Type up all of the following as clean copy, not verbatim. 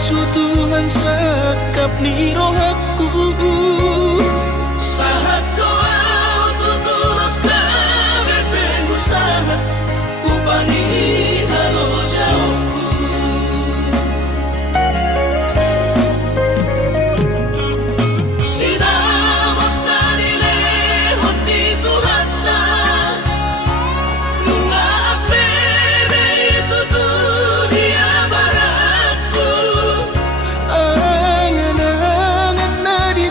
kasutuhan sa kapni rohaku. Saat kau tutulos kami pengusaha upangi halo jauhku. Sinamot na nilehon ni Tuhata nung aapebe ito dunia baratku. Angan-angan na di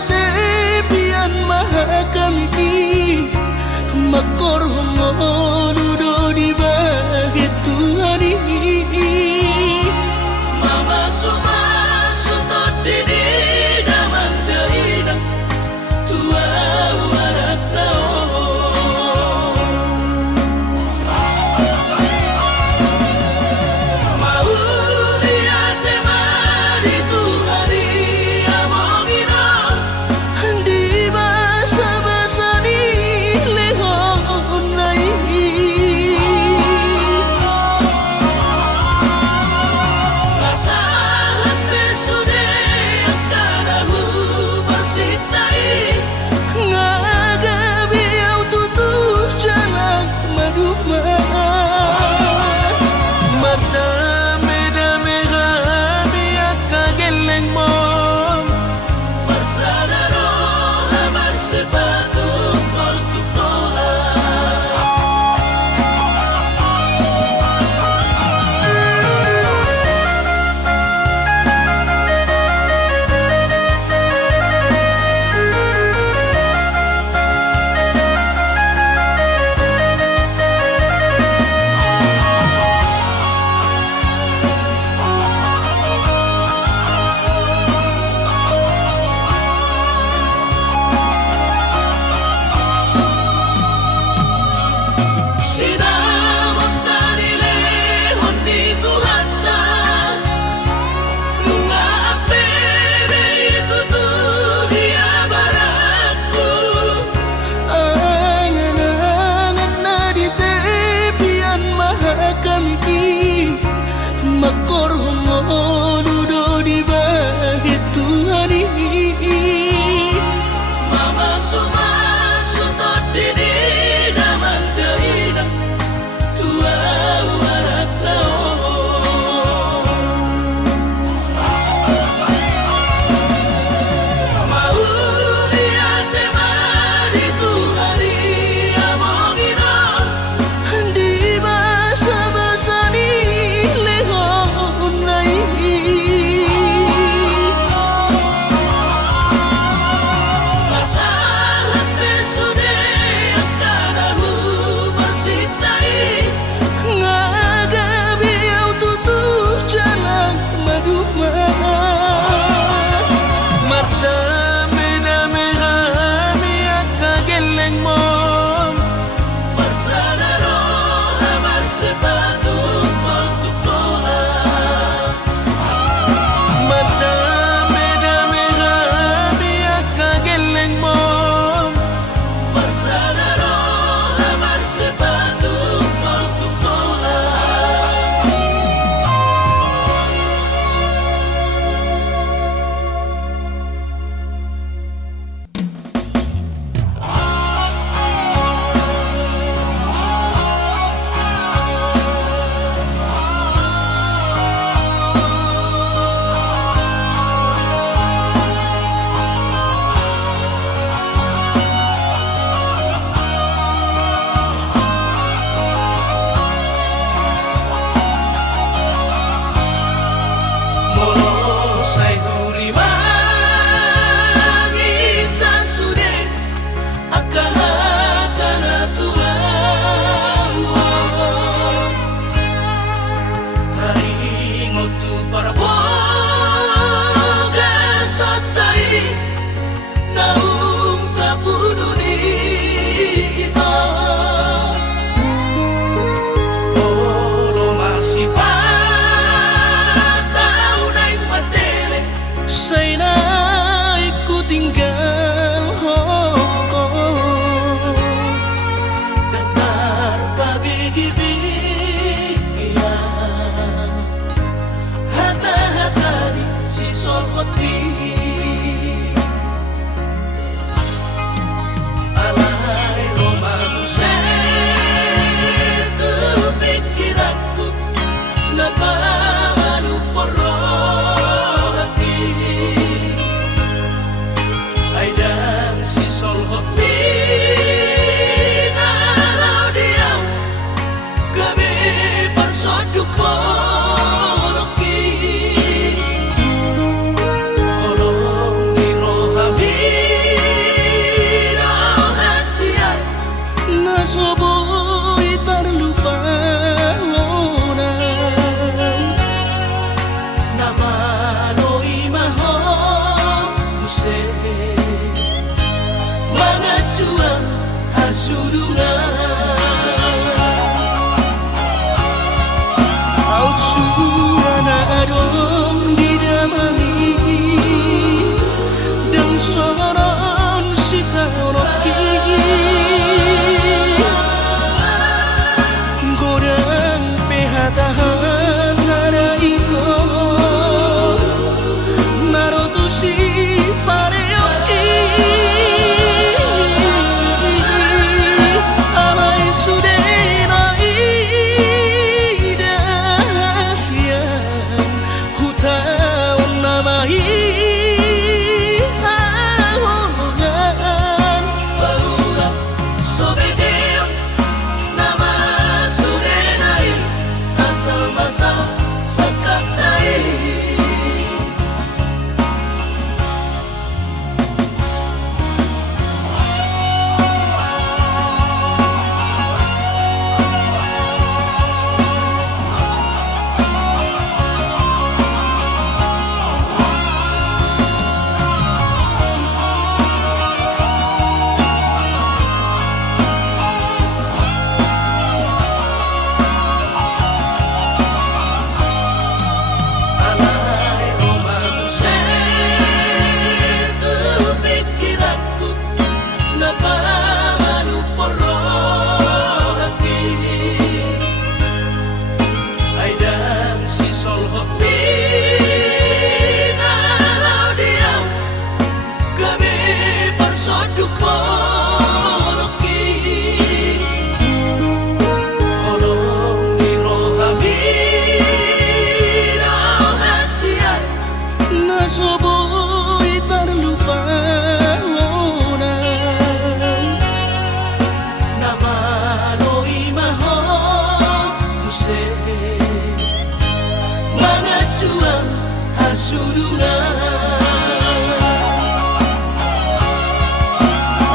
kasulungan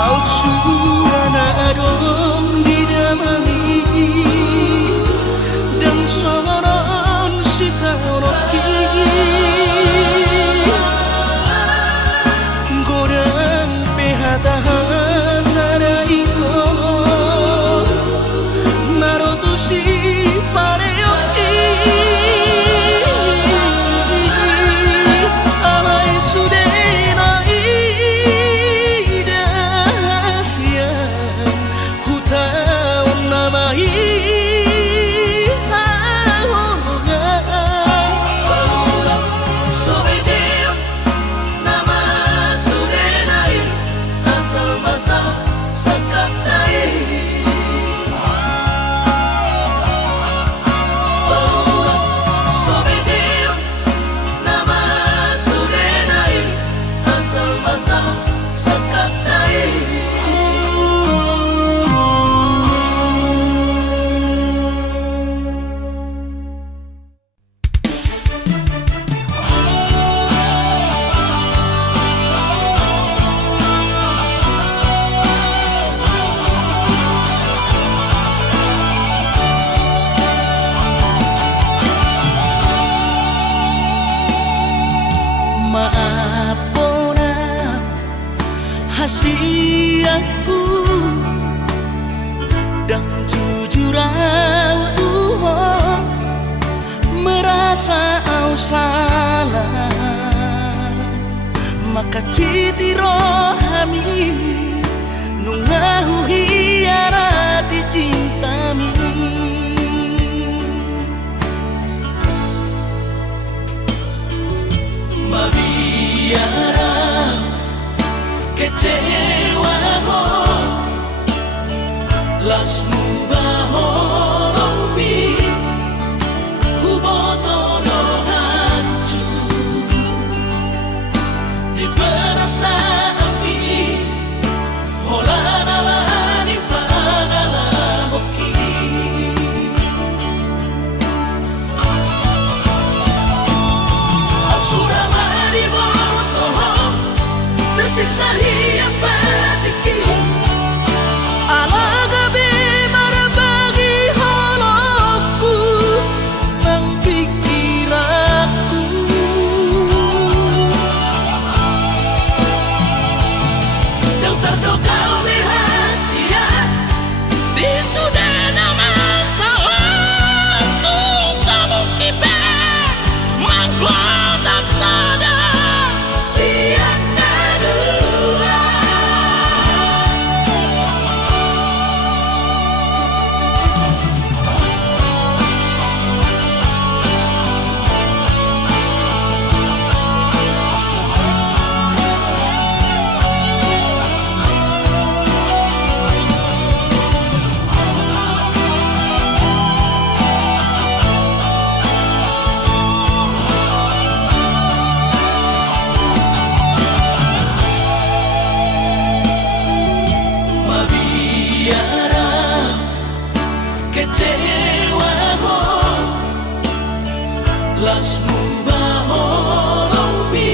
au suana adong di damami dan soron sitoroki godang pehata-hata itu narotusi pareoki alai sudena idasian hutaun namai maafona hasiaku dan jujur au Tuhan merasa au salah maka citi rohami nungahu hiarati cintami mabiara kecewa ho lasmu bahoromi hubotoro hancur di perasaan holanalani pagala hoki tersiksa hiap batiki ala gabi marabagi holoku nang pikiraku yang terdoka rahasia di sudah nama sewaktu sabuk kipe mangkuat sadar siang kecewa ho lasmu bahoromi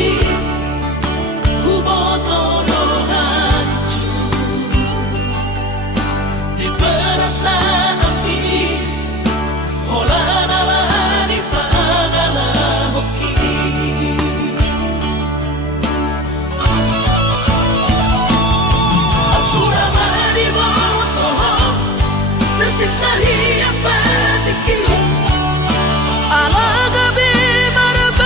hubotoro hancur di perasaan holanalani pagala hoki absuramani botoho tersiksa hiap batiki ala gabi marab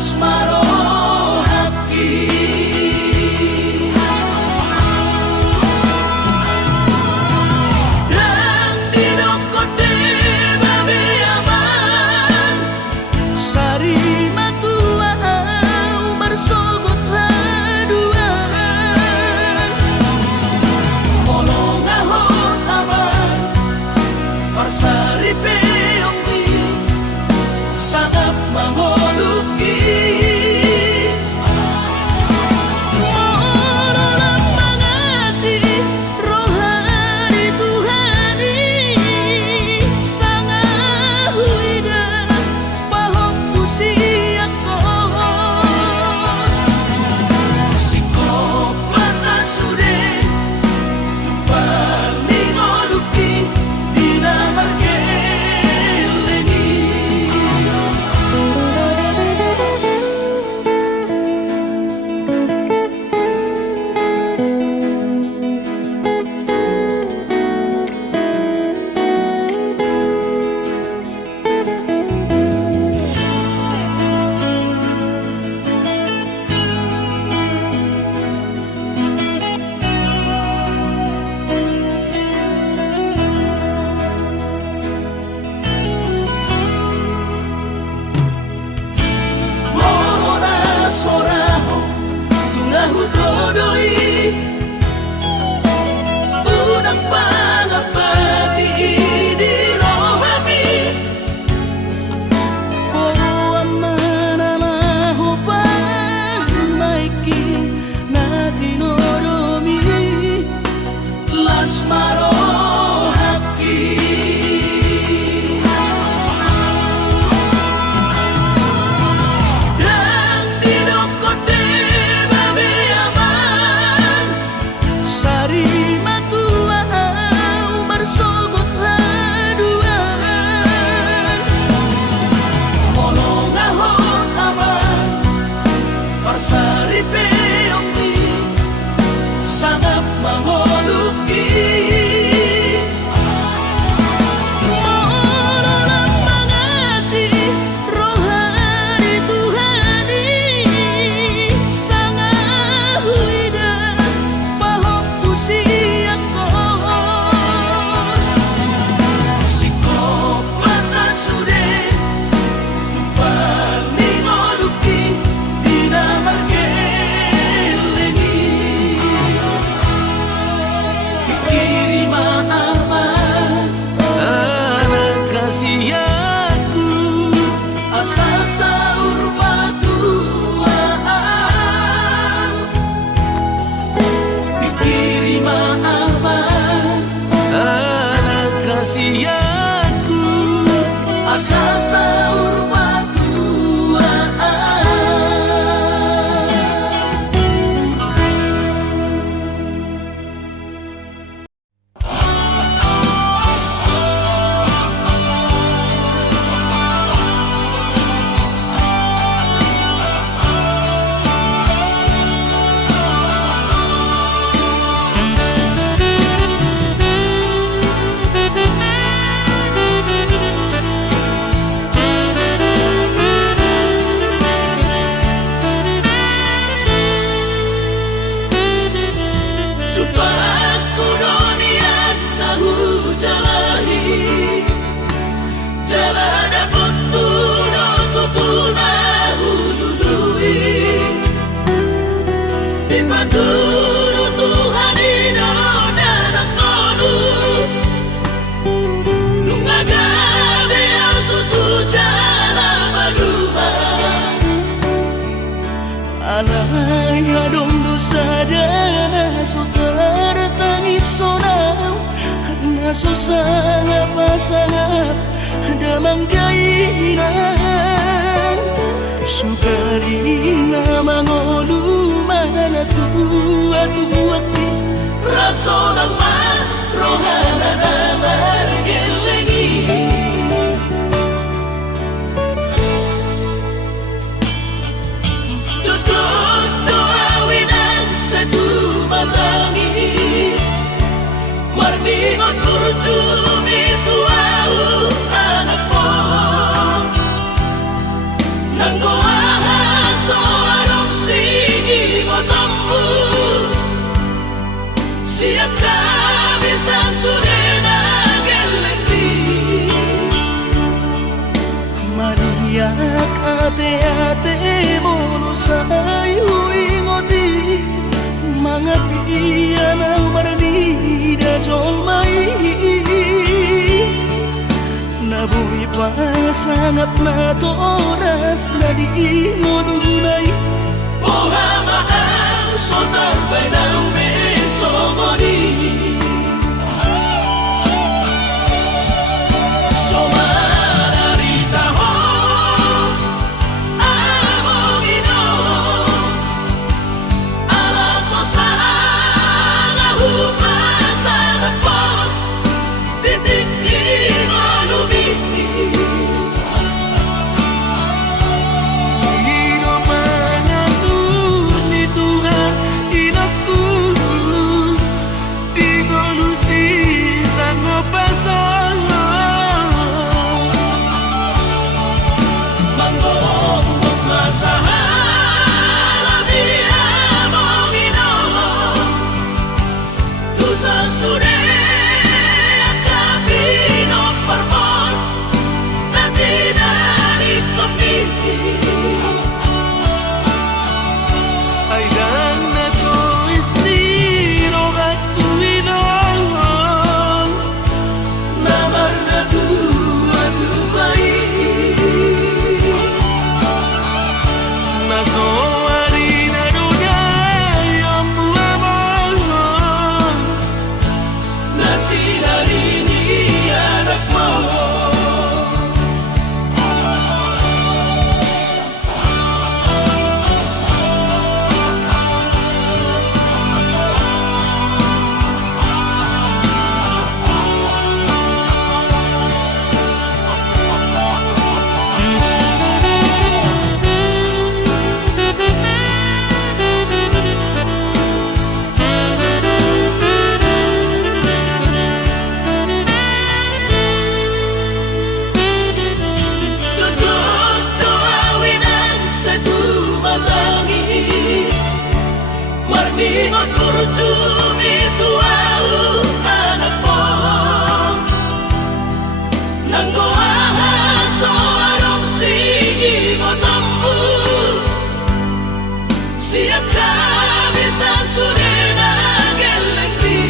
lasmaro haki dan dinokode babe aman sari matua umar sogot haduan molong ahot aman parsari peongki sangat mangoluki mololang mangasi rohani Tuhani sangat huida pahok usiako sikop masa sude tupang ningoluki dina margeleni Mohona soraho tunahu todoi unang pangapati di rohami oh amanalaho pamaiki natinoromi lasmaro haki dan dinokode babe aman sari matua umar sogot haduan molong ahot aman parsari peongki sangat mangoluki mololang mangasi rohani Tuhani sangat huida pahok usiako sikop masa sude tupang ningoluki dina margeleni pikirima aman anak kasihku asal saur batuaan pikirima aman anak kasihku asal saur batuaan Cobaku donian nahu jalahi jalan dapat tunahu lului dipandu Tuhan ino dalang ngolu nungagabe au tutu jalan madumah alay hadong dosa jana sotar tangis sonau na susah pasangap damang kainan sugarina mangolu mana tua-tuaki rasolang man rohana na margelengi Cocok doa winan satu matangis Warningot kurcumi tuau anak pohon Nanggo sangat na to oras na di mo dunay. Buhamaan sotar bainaw beso mo di. Marningot kurjumi tuau anak mo nanggo ahaso arong sigi ngotammu siap kami sa surena gelengdi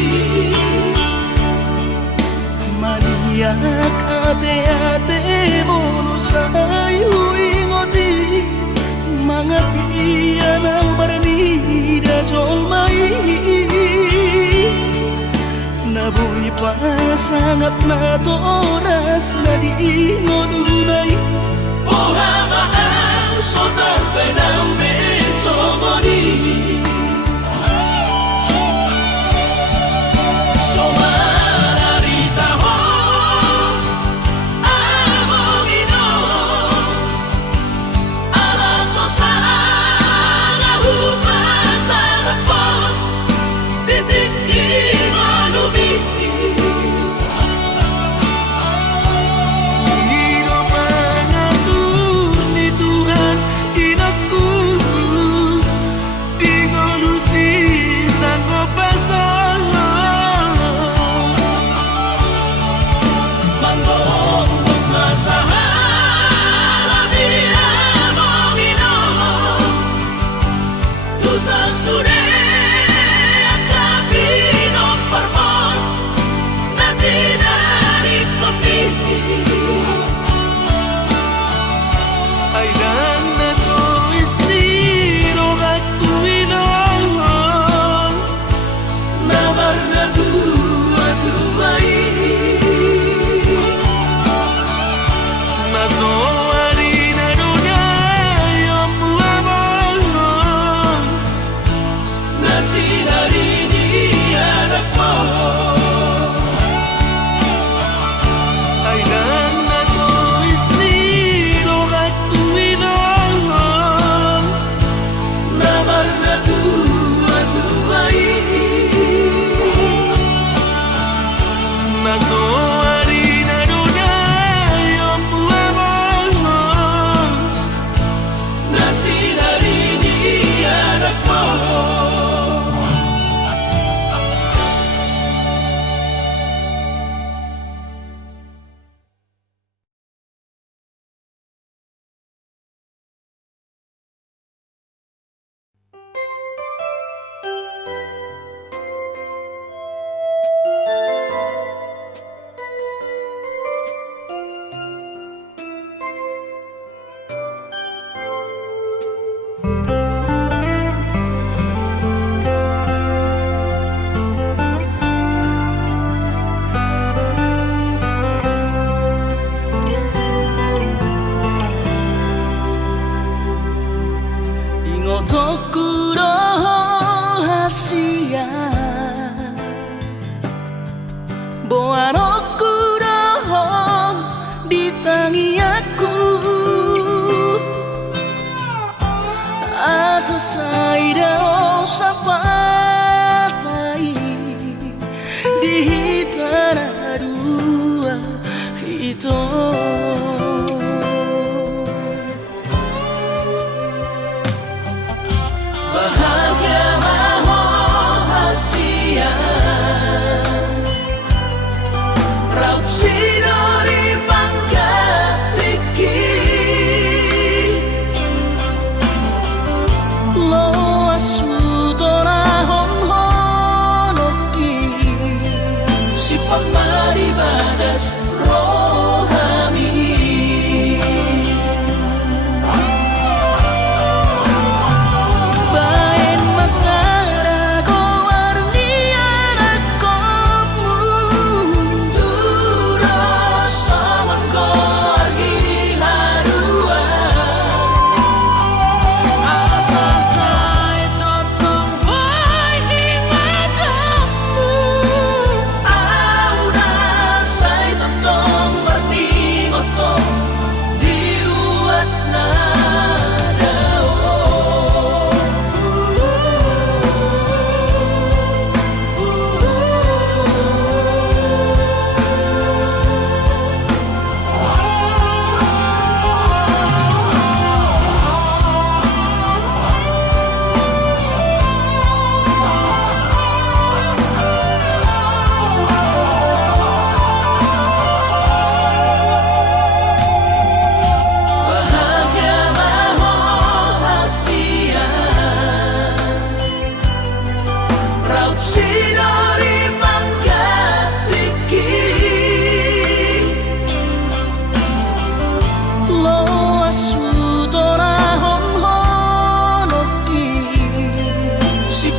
maniak ate-ate mono sayu ingoti mga piyan ang barnida jong mai nabuhi pa sangat na to oras na di mo dunay. Buhamaan sotar bainaw beso mo di. Untuk rahasia Boano kurohong di tangi aku Asa saida sapatai di tanah dua itu bahagia rahasia raut sidori pangkat tiki lo asu torahon honoki si pamari bagas rohami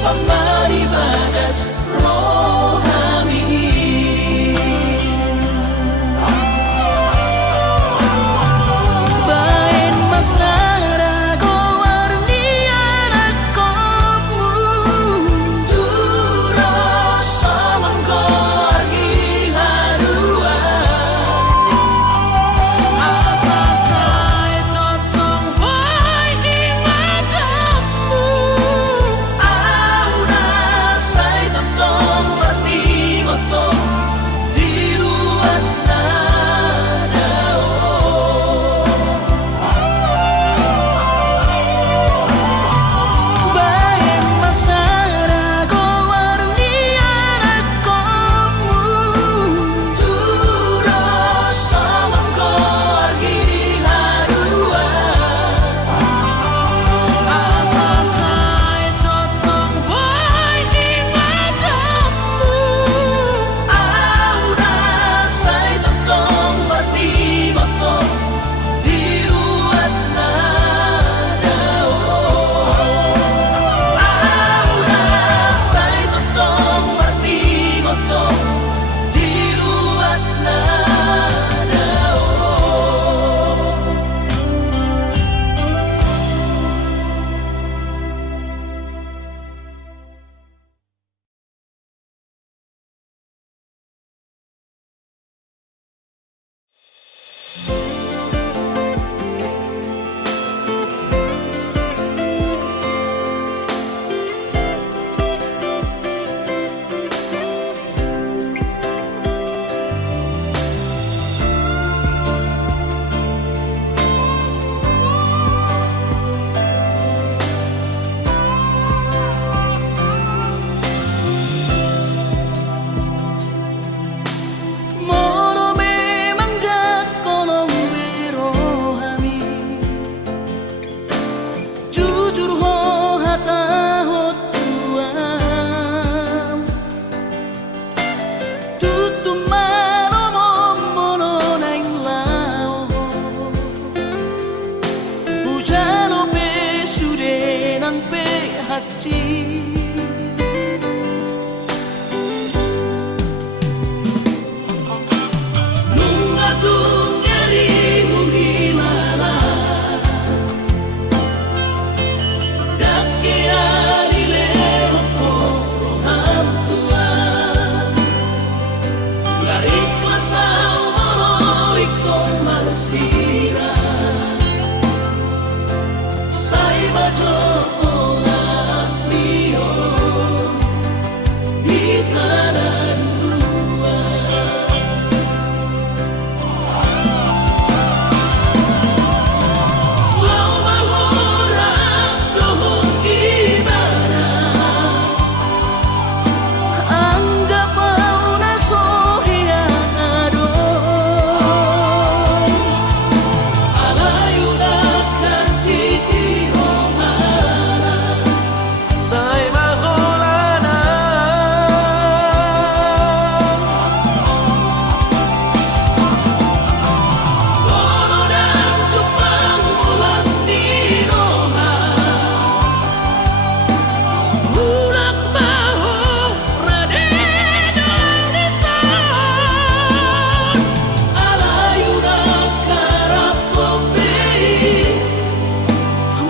pamari bagas rohami bain masara gowarni anakmu turo samangko argi harua asa sai totong boy di matamu majo olah bio di tanah dua. Lau mahorap dohong gimana, anggap mau nasohia adon. Alayuna kantiti rohana, say mahorana. Lolo dan Jepang ulas di roha, ulak maho radena desan. Alayuna karapopei,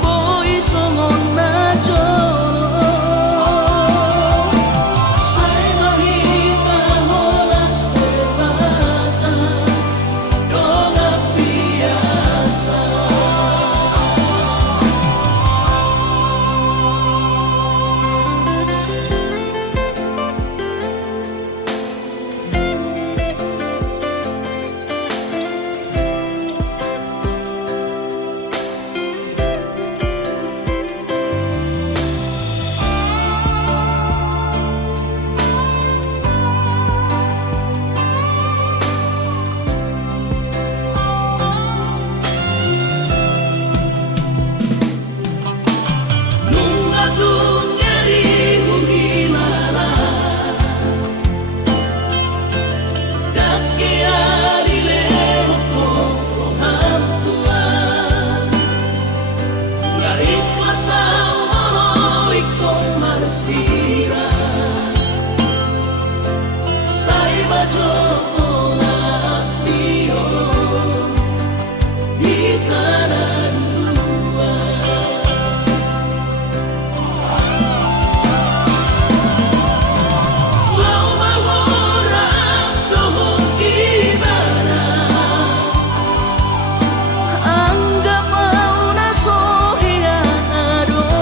boy songon najono. Say mahita hola sebatas dongak biasa. Nunga tu nyeri uhilala, dake adile hukum hantuan. Ngari kuasa umolo ikon marsira, say majo olah bio di tanah dua. Lau mahorap dohong gimana, anggap mau nasohia adon.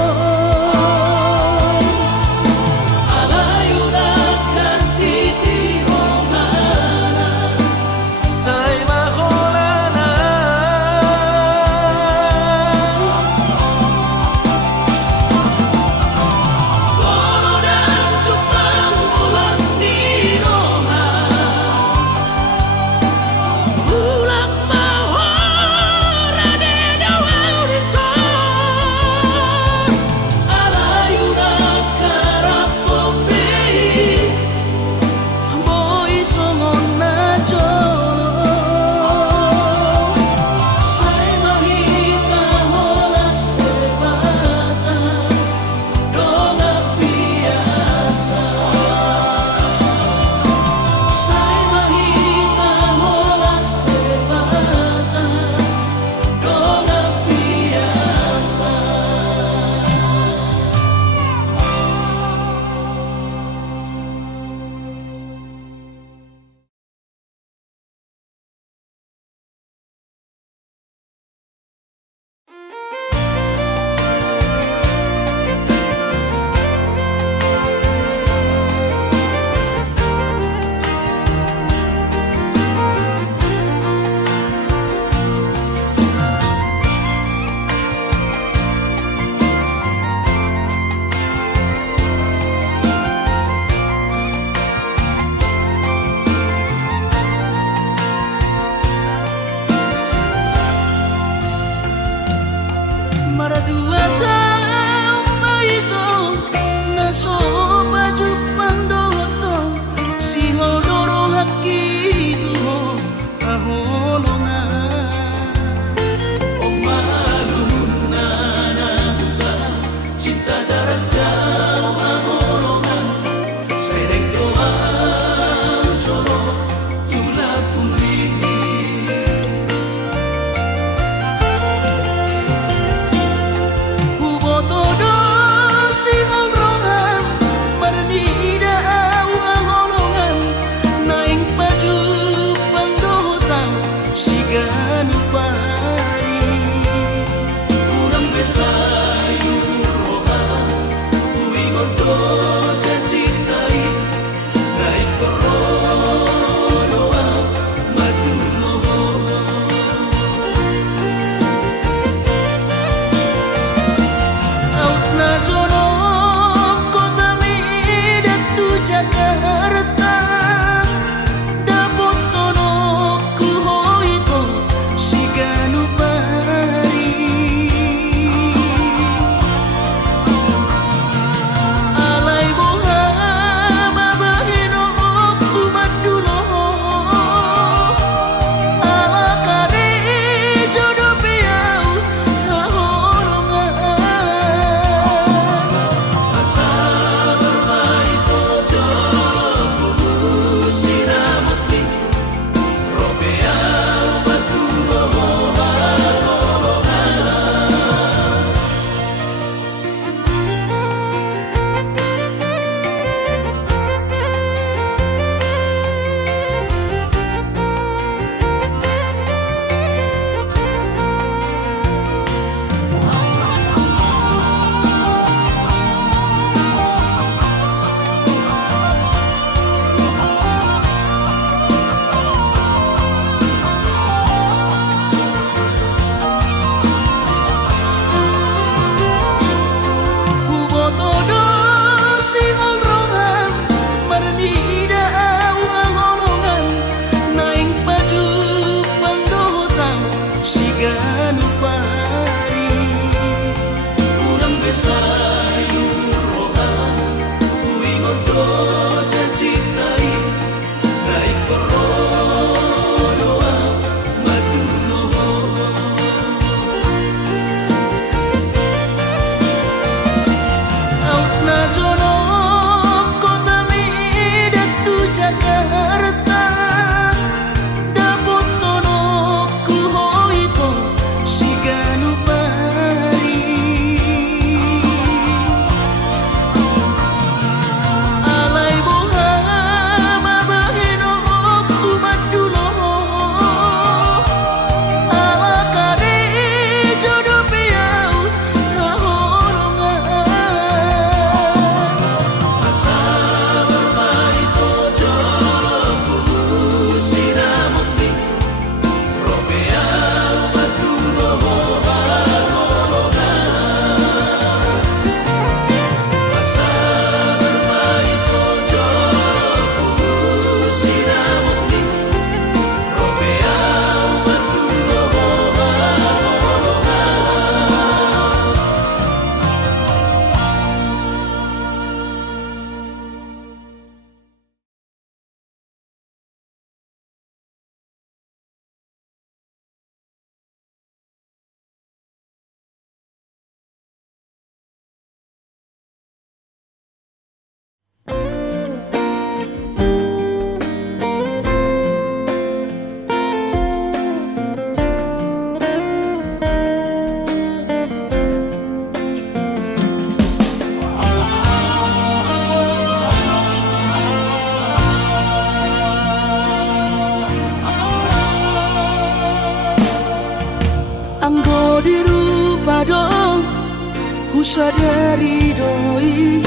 sadari doi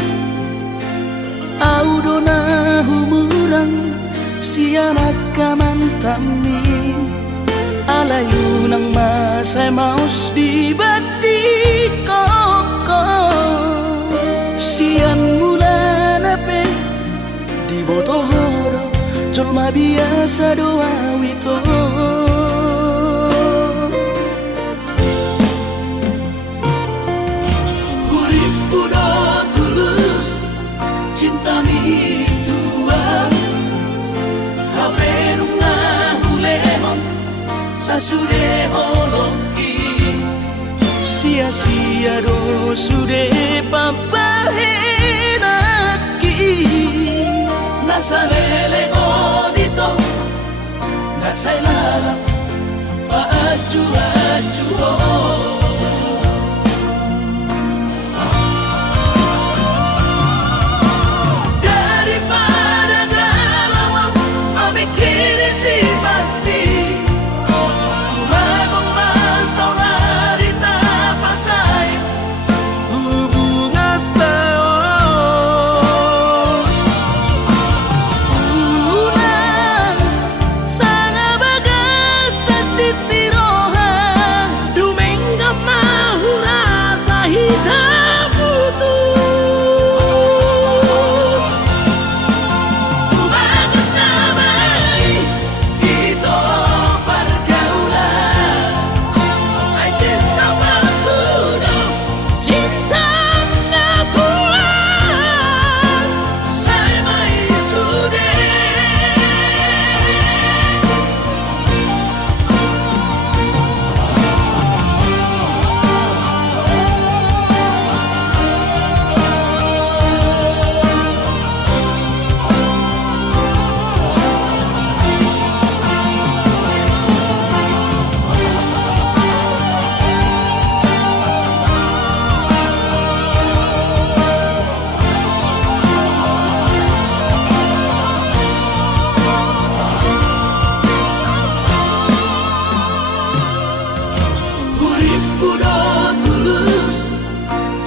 au dona humurang sianak kamantami alayu nang masay maus di badi koko sian mula nape di botohoro julma biasa doa wito cinta mi tua hape nunga hulemon sasude holoki sia-sia do sude papahenaki nasalele odito nasailala paaju-aju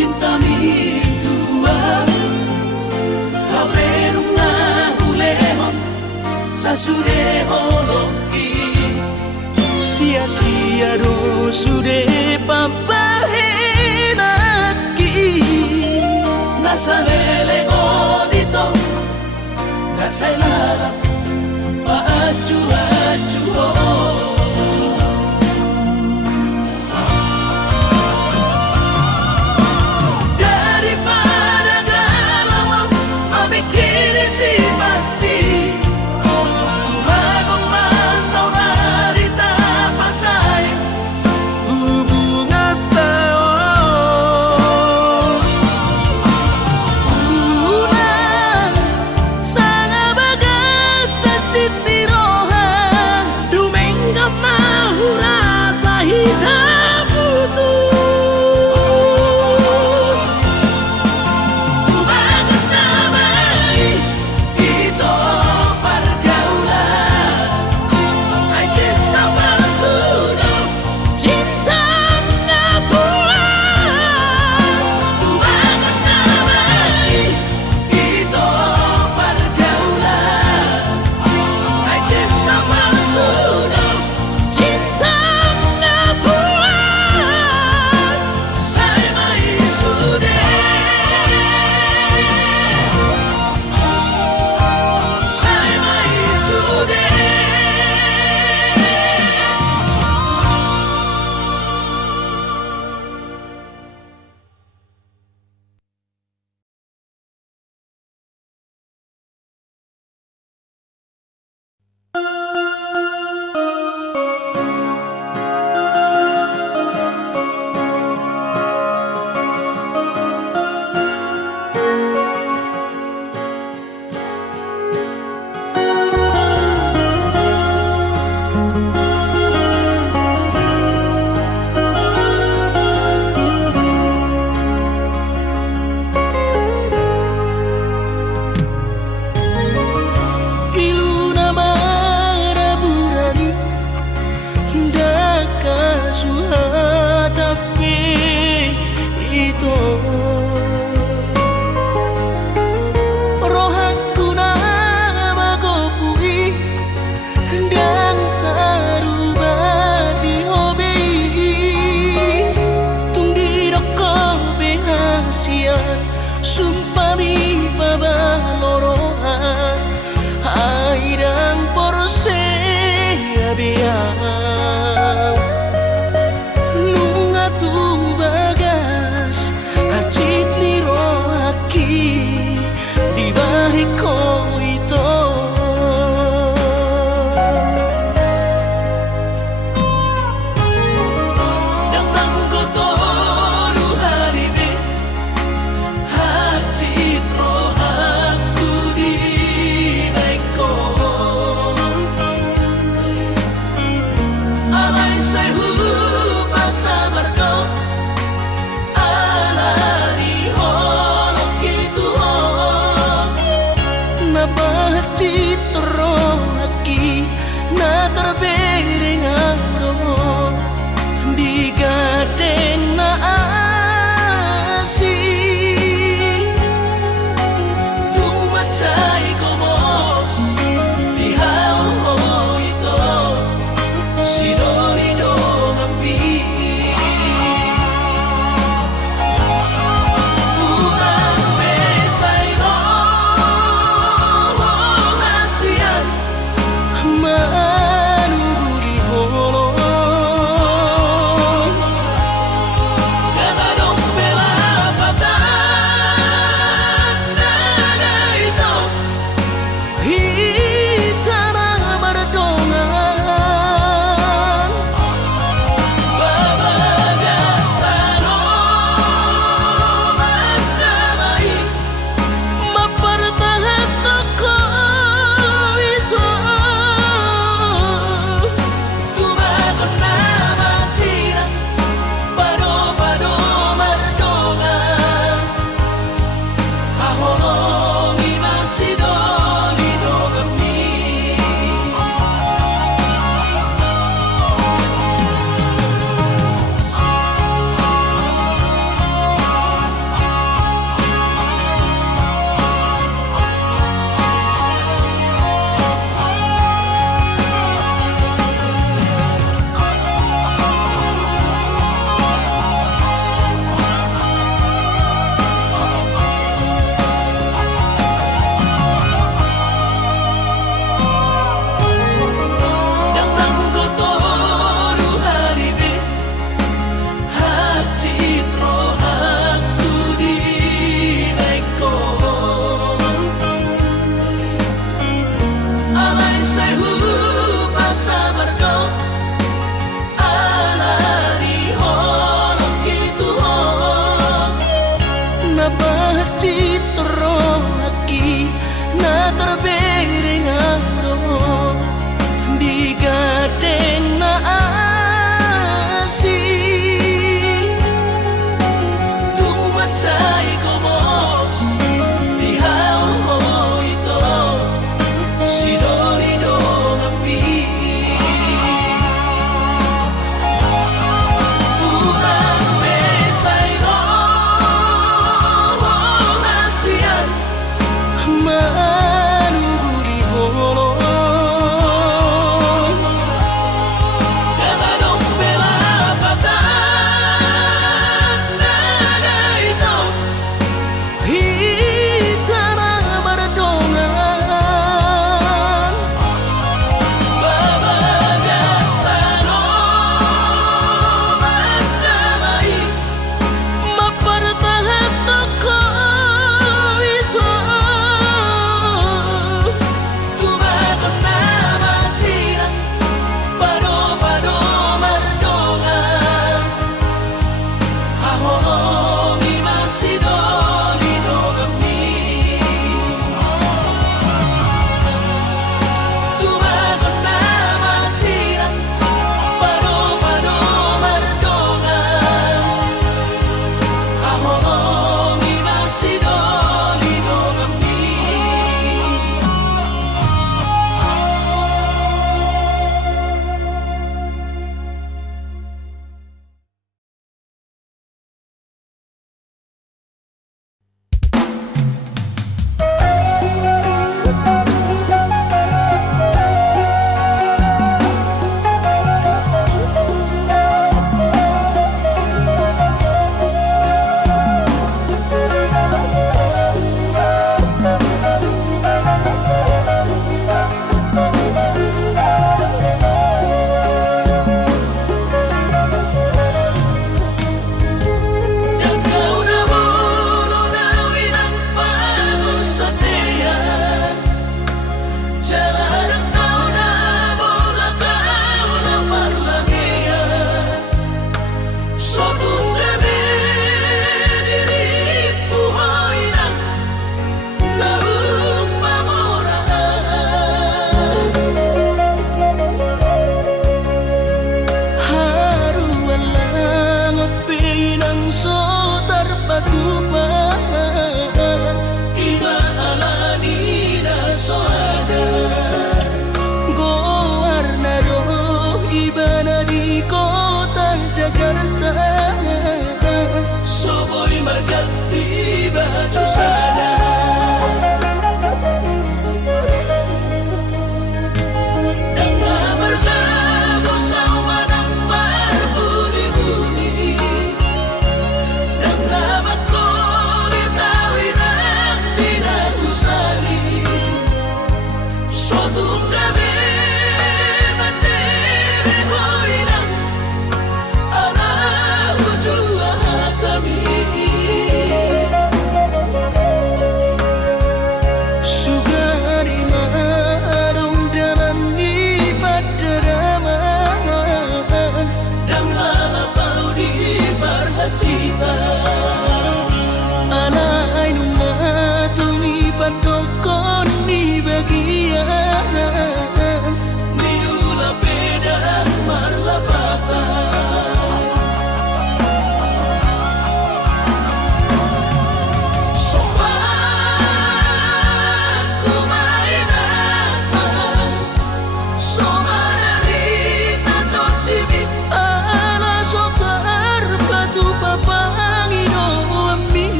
cinta mi tua hape nunga hulemon sasude holoki sia-sia do sude papahenaki nasalele odito nasailala paaju-aju ito. Rohaku na magopui dan tarubah di hobi. Tunggi roko behasian sumpah mi pabalorohan airang porse abiang nunga bagas acit ni rohaki di bariko ito. Nang nanggoto ruhalibi hati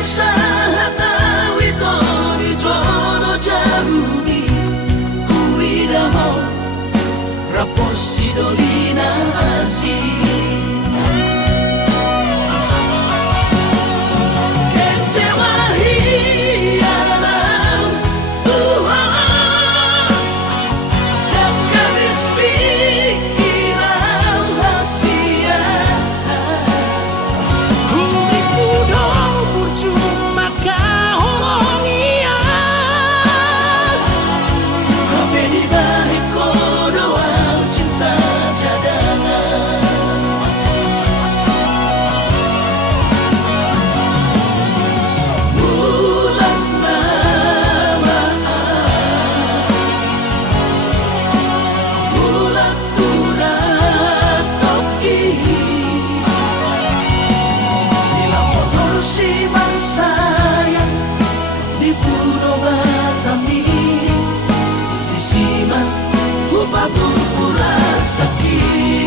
usaha tawi to di jono jabuni kuida mau raposi dolina asi kecewa hialam Tuhan dan kabis pikiran hasia huriku dong percuma kahorongian hape di balik doa cinta cadangan bulan namaan bulan turat toki bila motor si sayang di Pulau Batami di Siman Upa pura sakit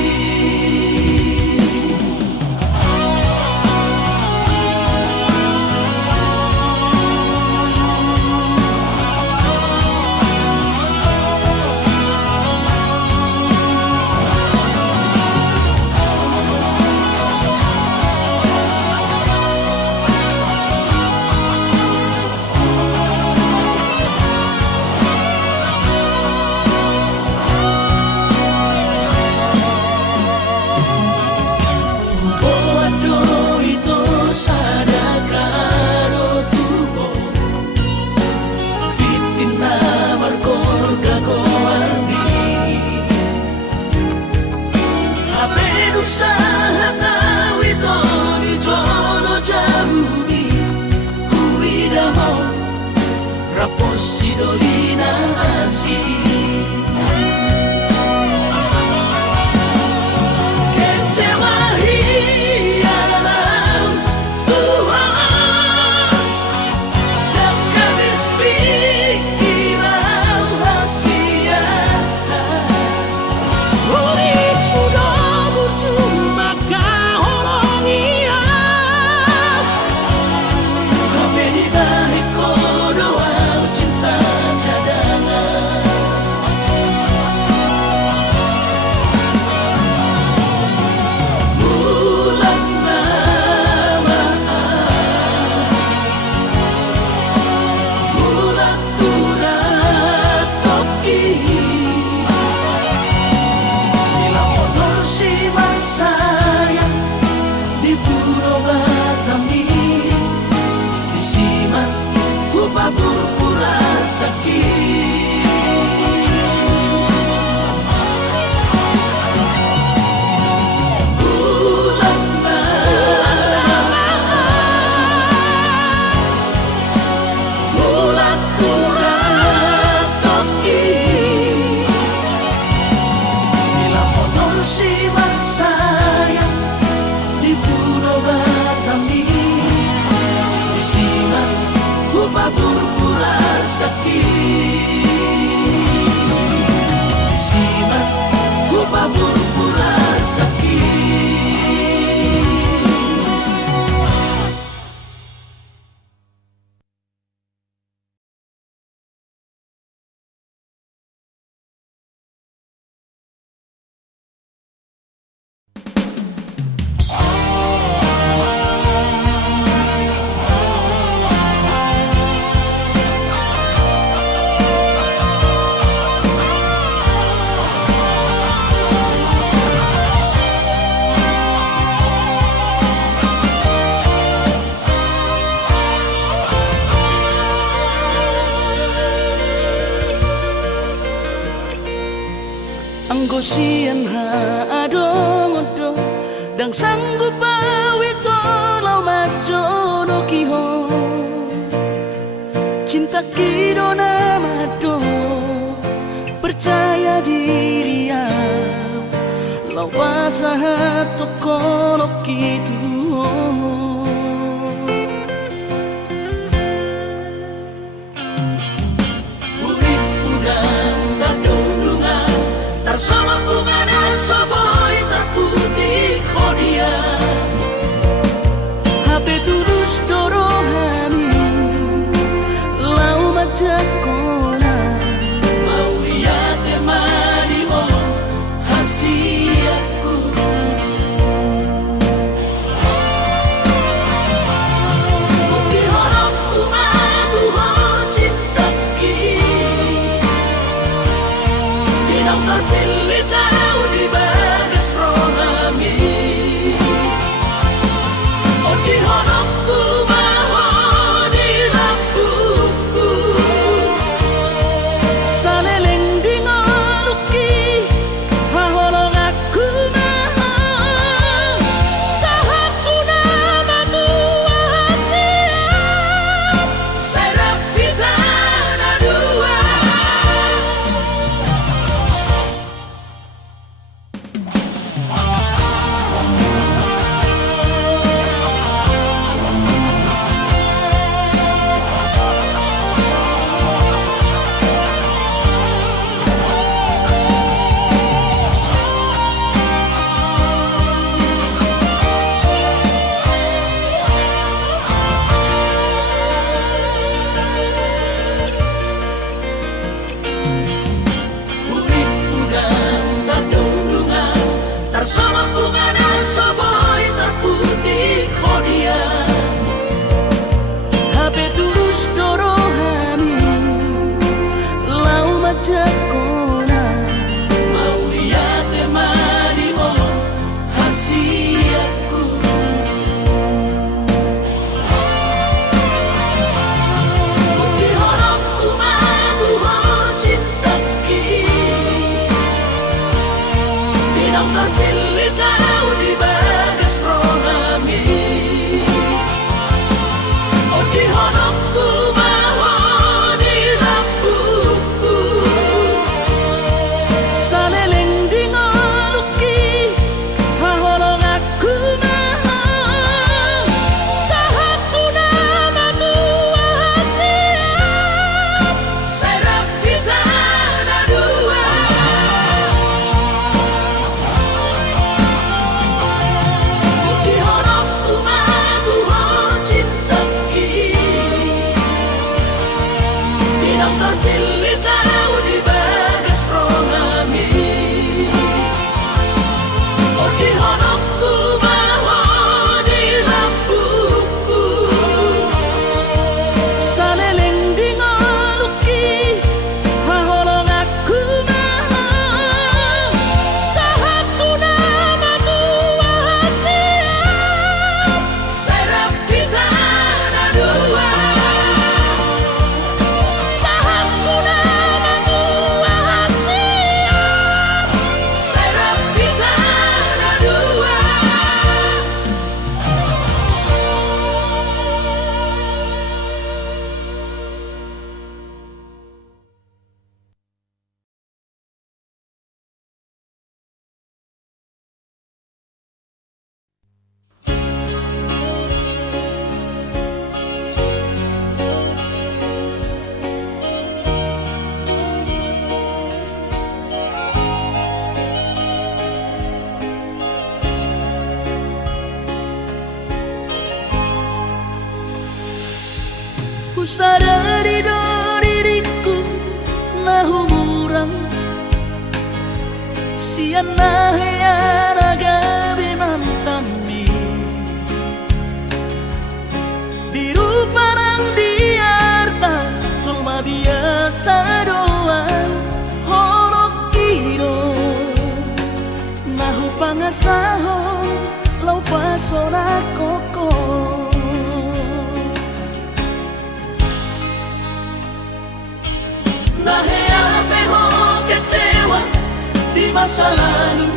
usaha tawi to di jono jabuni kuida mau raposi dolina asi kecewa hialam Tuhan dan kabis pikiran hasia uripku cuma kahorongian hape di balik doa cinta cadangan bulan namaan bulan turat toki bila motor si sayang di Pulau Batami di Siman Upa pura sakit bulan bulan turat toki bila motor si sayang di Pulau Batami di Siman Upa pura sakit di Siman Upa pura sakit Anggosian adong-odong dang sanggup awito lau majono kiho cinta kidona mado percaya diri lau pasahat tokolo kitu sama bunga dan soboy terputih kodia HP tulus dorongan jakona mau lihat temani oh hasiatku bukti horokku maduho cintaki dinang terpilih tahu di bagas rohami oh di horokku terpilih tahu di bagas rohami oh di honokku maho di lampuku saleleng di ngoluki haholong aku maho sahatu nama tua hasiat serap kita ada dua ku sadari do diriku nahu murang sian nahya gabi mantami biru parang diarta cuma biasa doang horok kiro nahu pangasahon lau pasona koko Nahea peho kecewa di masa lalu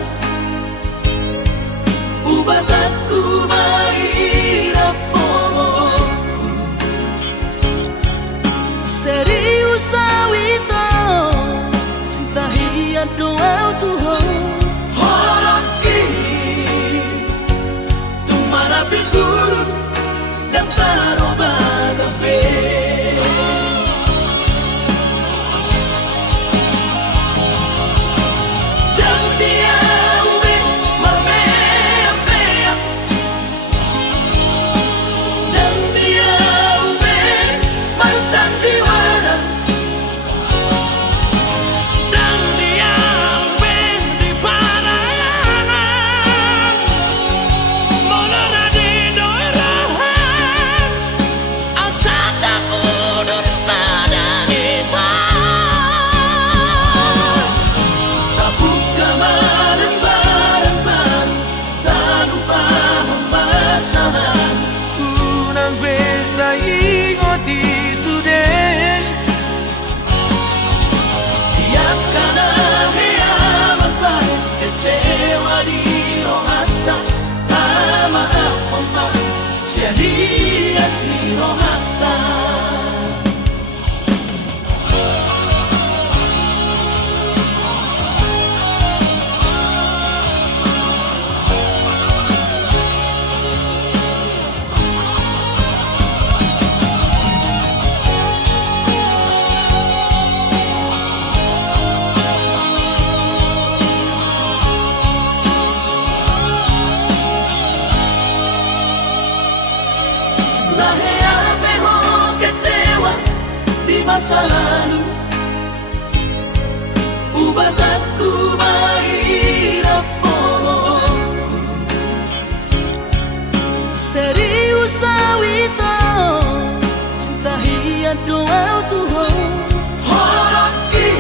Ubatanku maira poku Serius awito cinta hiat doa Tuhan Holoki Tumara piburu dan taroba kafe Serias ni rohata Nahea peho kecewa di masa lalu Ubatanku maira poku Serius awito cinta hiat doa Tuhan Holoki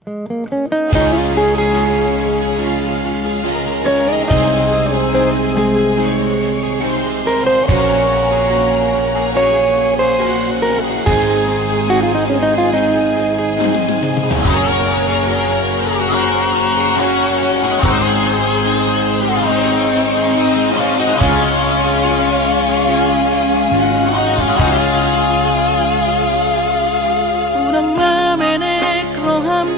Urang mamenek roham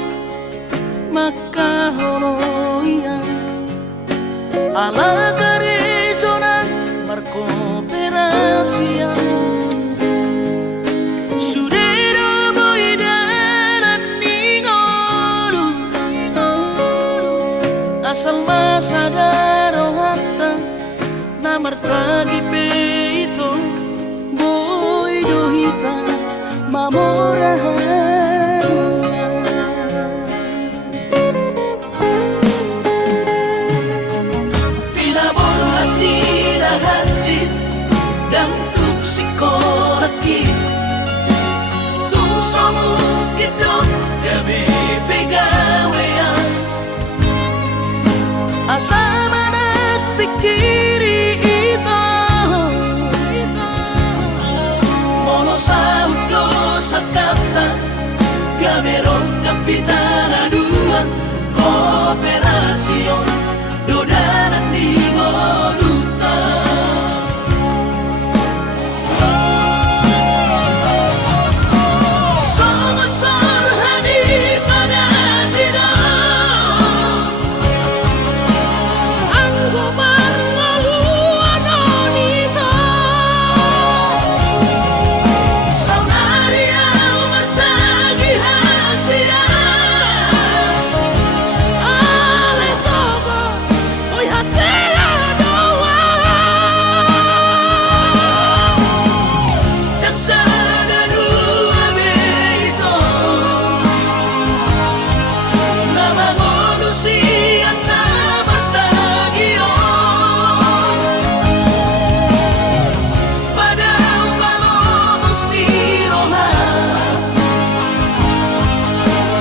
maka holoian ala gerejonan berkooperasian sudero boidanan ningolu asal masadaro hatta namartagi peito boidohita mamorahan pinaborhat nirahanjit dan tuk sikolaki tuk somukit dong gabi pegawean asa manak pikiri ito mono saudo sakapta gamerong kapitana dua kooperasion dodanan di Moduta Song-song hani pada tidak anggo marngaluan onita saunaria mertagi hasia ale sobo oi hasia doa dan sadadu abeito nama manusia na bertagion pada palomos di roha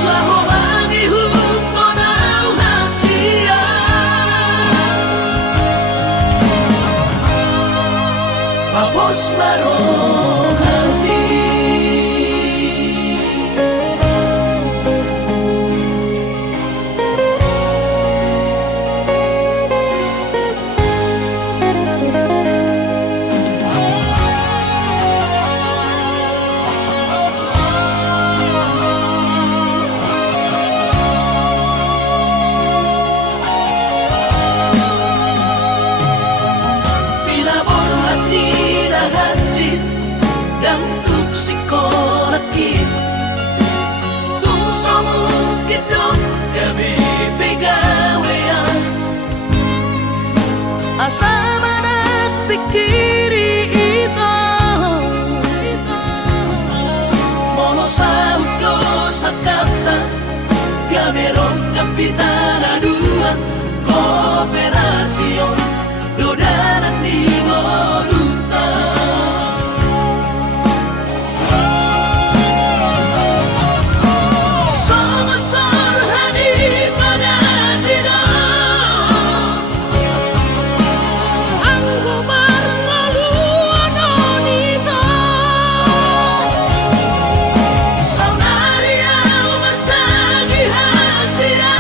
laho bagi huto na hasia papos marohani pinaborhat nirahanjit dan tuk sikolaki tuk somukit dong gabi pegawean asa manak pikiri ito mono saudo sakapta gamerong kapitana dua kooperasion dodanan di Moduta Song-song hani pada tidak anggo marngaluan onita saunaria mertagi hasia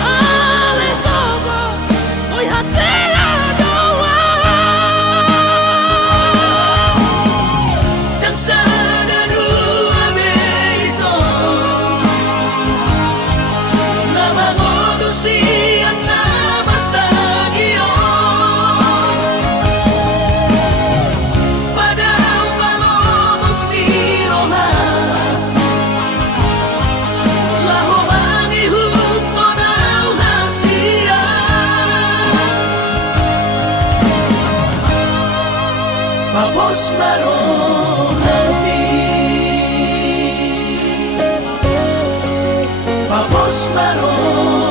ale sobo oi hasia doa dan sadadu abeito nama manusia na bertagion pada palomos di roha laho bagi huto na hasia papos marohani papos marohani